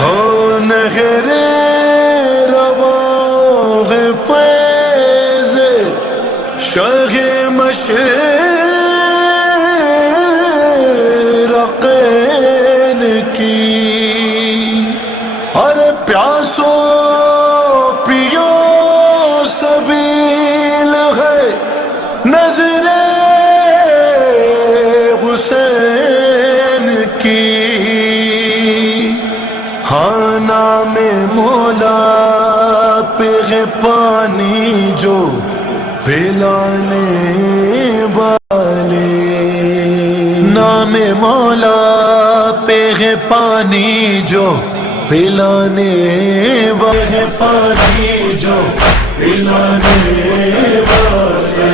ہو نہر رواں فیض شاہ مشرقین کی، ہر پیاسو پیو سبیل ہے نظر حسین کی، ہاں نام مولا پہ ہے پانی جو پلانے والے، نام مولا پہ ہے پانی جو پلانے والے، پانی جو پلانے والے،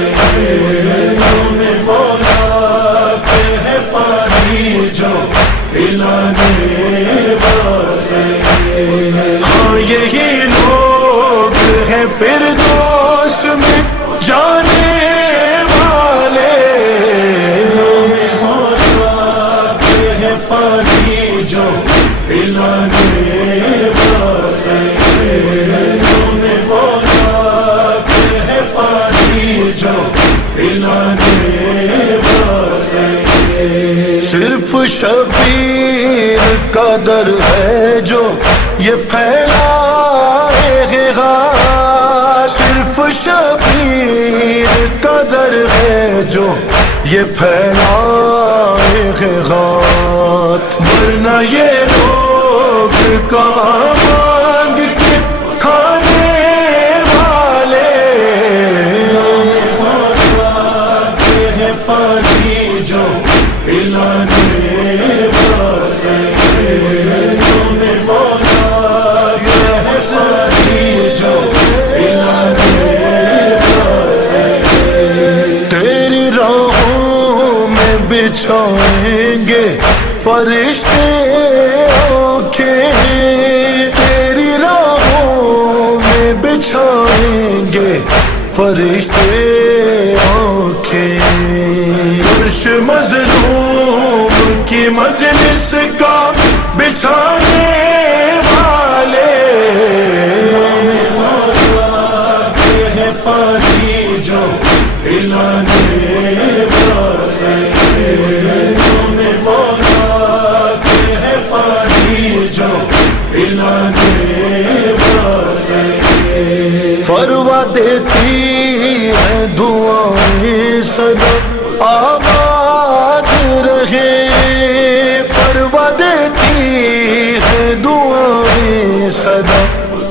نام مولا پہ ہے پانی جو پلانے والے، ہاں یہی لوگ ہیں فردوس میں جانے والے، نام مولا پہ ہے پانی جو پلانے والے، نام مولا پہ ہے پانی جو پلانے والے، صرف شبیر کا در ہے جو یہ پھیلائے گا، صرف شبیر کا در ہے جو یہ پھیلائے گا، ورنہ یہ لوگ کہاں مانگ کے کھانے والے، نام مولا پہ ہے پانی جو پلانے والے، نام مولا پہ ہے پانی جو پلانے والے، تیری راہوں میں بچھائیں گے فرشتے آنکھیں، تیری راہوں میں بچھائیں گے فرشتے آنکھیں، فرش مظلوم کی مجلس کا بچھانے والے، نام مولا پہ ہے پانی جو پلانے والے، نام مولا پہ ہے پانی جو پلانے والے، فروا دیتی ہے دعائیں سدا آباد رہے، فروا دیتی ہے دعائیں سدا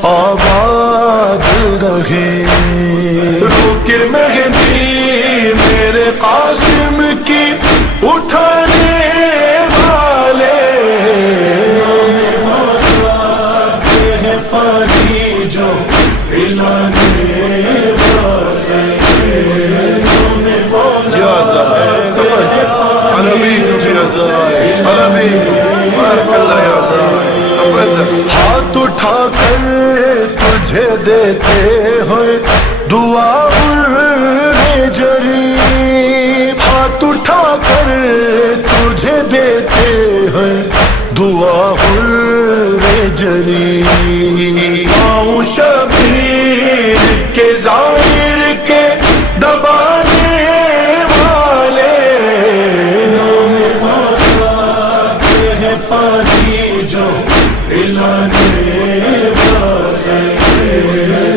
آباد رہے، روک مہندی میرے قاسم کی اٹھانے والے، نام مولا پہ ہے پانی جو پلانے والے، نام مولا ہاتھ اٹھا کر تجھے دیتے ہیں دعا جری، ہاتھ اٹھا کر تجھے دیتے ہیں دعا جری، پاؤں شبیر کے ظاہر کے دبانے والے، نام مولا پہ ہے پانی جو پلانے والے،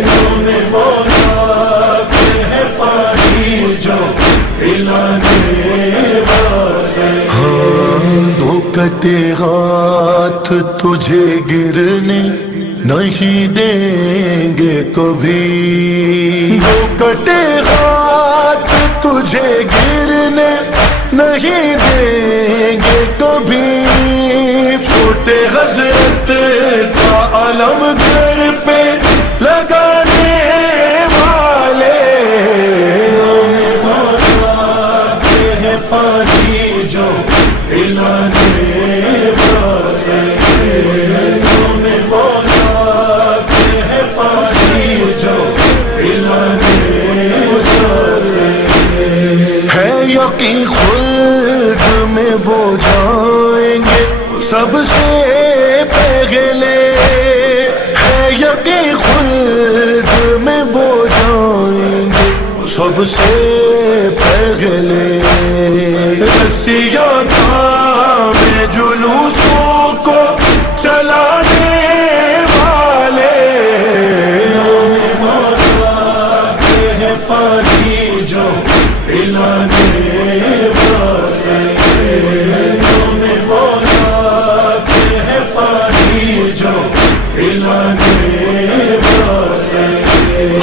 نام مولا پہ ہے پانی جو پلانے والے، ہاں دو کٹے ہاتھ تجھے گرنے نہیں دیں گے کبھی، دو کٹے ہاتھ تجھے گرنے نہیں دیں گے کبھی، چھوٹے حضرت کا علم گھر پہ لگانے والے، نام مولا پہ ہے پانی جو پلانے والے، نام مولا پہ ہے پانی جو پلانے والے، ہے یقین خلد میں وہ جائیں گے سب سے پہلے ہے یقین خلد میں وہ جائیں گے سب سے پہلے رسیاں تھامے جلوسوں کو چلانے والے ہے پانی جو پلانے والے ہے پانی جو پلانے والے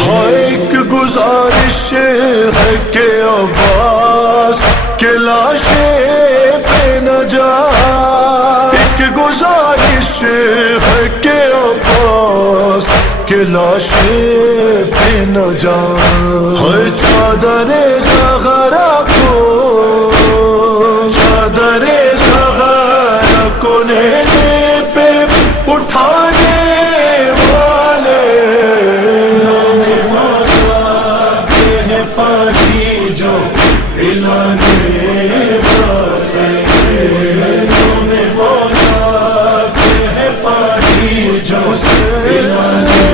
ایک گزارش ہے کہ عباس کے لاشیں پہ نہ جا ایک گزارش ہے کہ عباس کے لاشیں پہ نہ جا ہے چادر زغرا کو چادر زغرا کو نیزے پہ اٹھانے والے پانی جو پلانے والے ہے پانی جو پلانے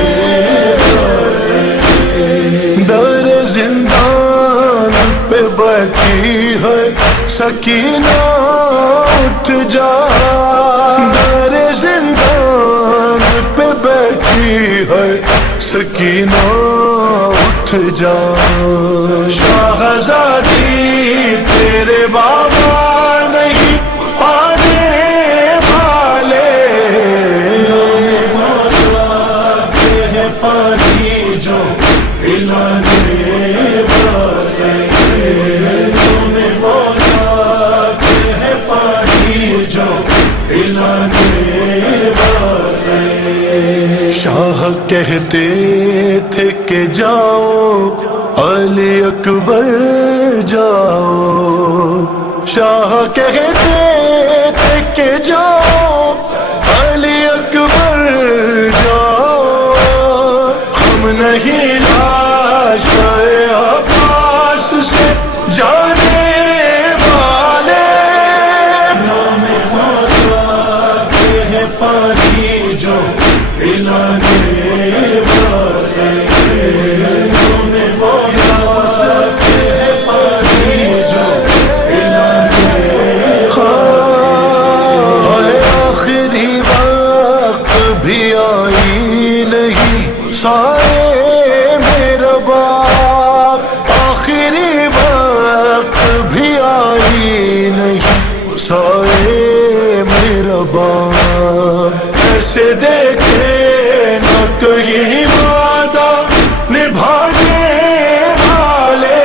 والے در زندان پہ بیٹھی ہے سکینہ اٹھ جا در زندان پہ بیٹھی ہے سکینہ اٹھ جا شاہزادی تیرے بابا نہیں پانے والے ہے پانی جو پلانے والے ہے پانی جو پلانے والے شاہ کہتے تھے کہ جاؤ علی اکبر جاؤ شاہ کہتے تھے کہ جاؤ علی اکبر جاؤ ہم نہیں لاش عباس سے جانے والے ہے پانی جو پلانے والے آخری وقت بھی آئی نہیں سائے میرا باپ آخری وقت بھی آئی نہیں سائے میرا باپ ایسے دیکھے نہ کہیں وعدہ نبھانے والے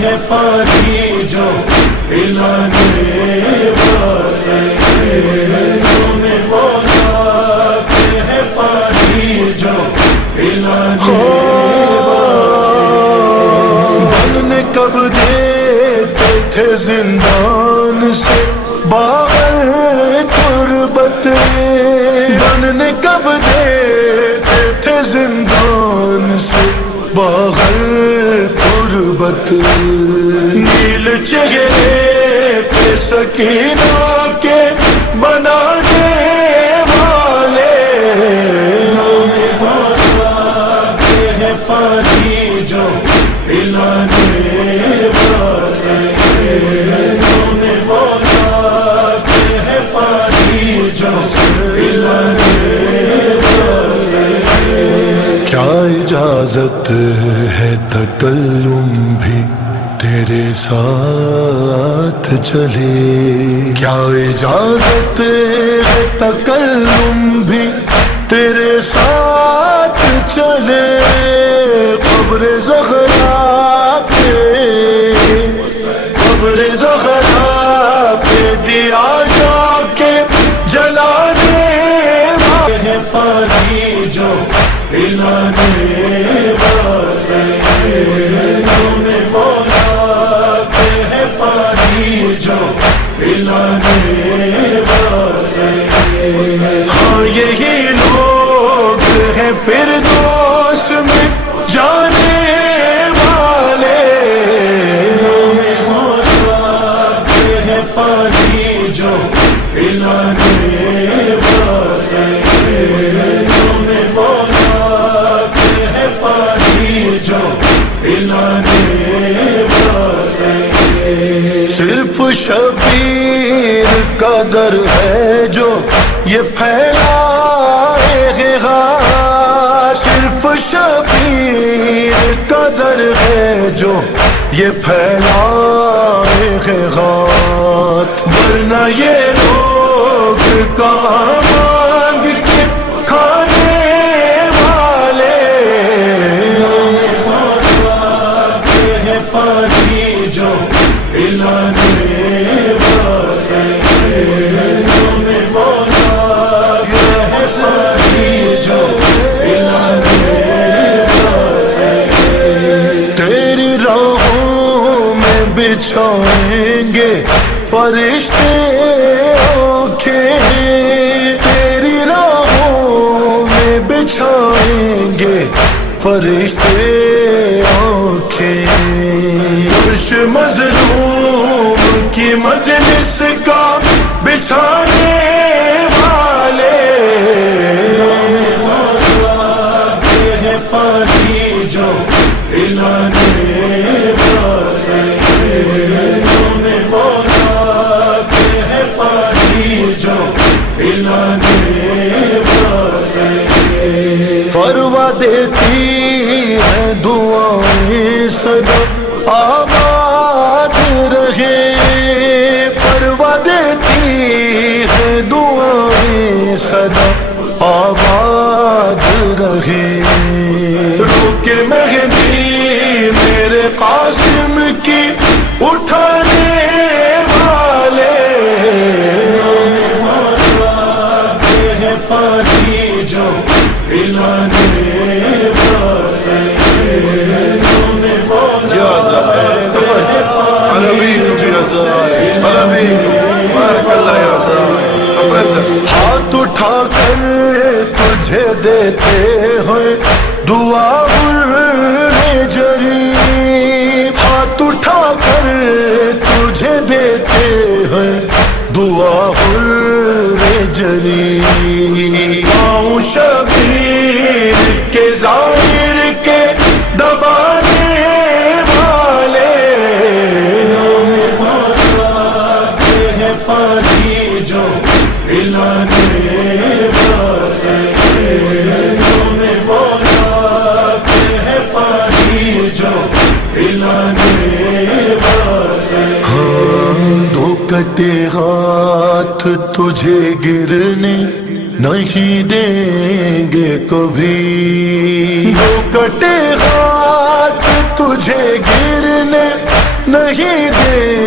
ہے پانی جو پلانے والے ہے پانی جو پلانے والے کب دیتے تھے زندان سے باہر تربت بننے کب دیتے تھے زندان سے باہر تربت نیل چہرے پہ سکینہ کے بنانے والے ہے پانی جو پلانے والے ہے پانی جو پلانے والے کیا اجازت ہے تکلم بھی تیرے ساتھ چلے کیا اجازت ہے تکلم بھی تیرے ساتھ چلے قبر زہرا پہ قبر زہرا پہ دیا جا کے جلانے ہے پانی جو پلانے والے ہے پانی جو پلانے والے ہاں یہی لوگ ہیں فردوس میں جانے والے ہے یہ پھیلائے گا، صرف شبیر کا در ہے جو یہ پھیلائے گا، ورنہ یہ لوگ کہاں مانگ کے کھانے والے، ہے پانی جو پلانے والے، تیری راہوں میں بچھائیں گے فرشتے آنکھیں، تیری راہوں میں بچھائیں گے فرشتے آنکھیں، فرش مظلوم کی مجلس کا بچھانے والے، ہے پانی جو پلانے والے، ہے پانی جو پلانے والے، فروا دیتی ہے دعائیں سدا آباد رہے، فروا دیتی ہے دعائیں سدا آباد رہے، روک مہدی میرے قاسم کی اٹھانے والے، ہے پانی جو پلانے والے، ہاتھ اٹھا کر تجھے دیتے ہیں دعا جری، ہاتھ اٹھا کر تجھے دیتے ہیں دعا جری، پاؤں شبیر کے ظاہر کے دبانے والے، ہے پانی جو پلانے والے، ہے پانی جو پلانے والے، دو کٹے ہاتھ تجھے گرنے نہیں دیں گے کبھی، دو کٹے ہاتھ تجھے گرنے نہیں دیں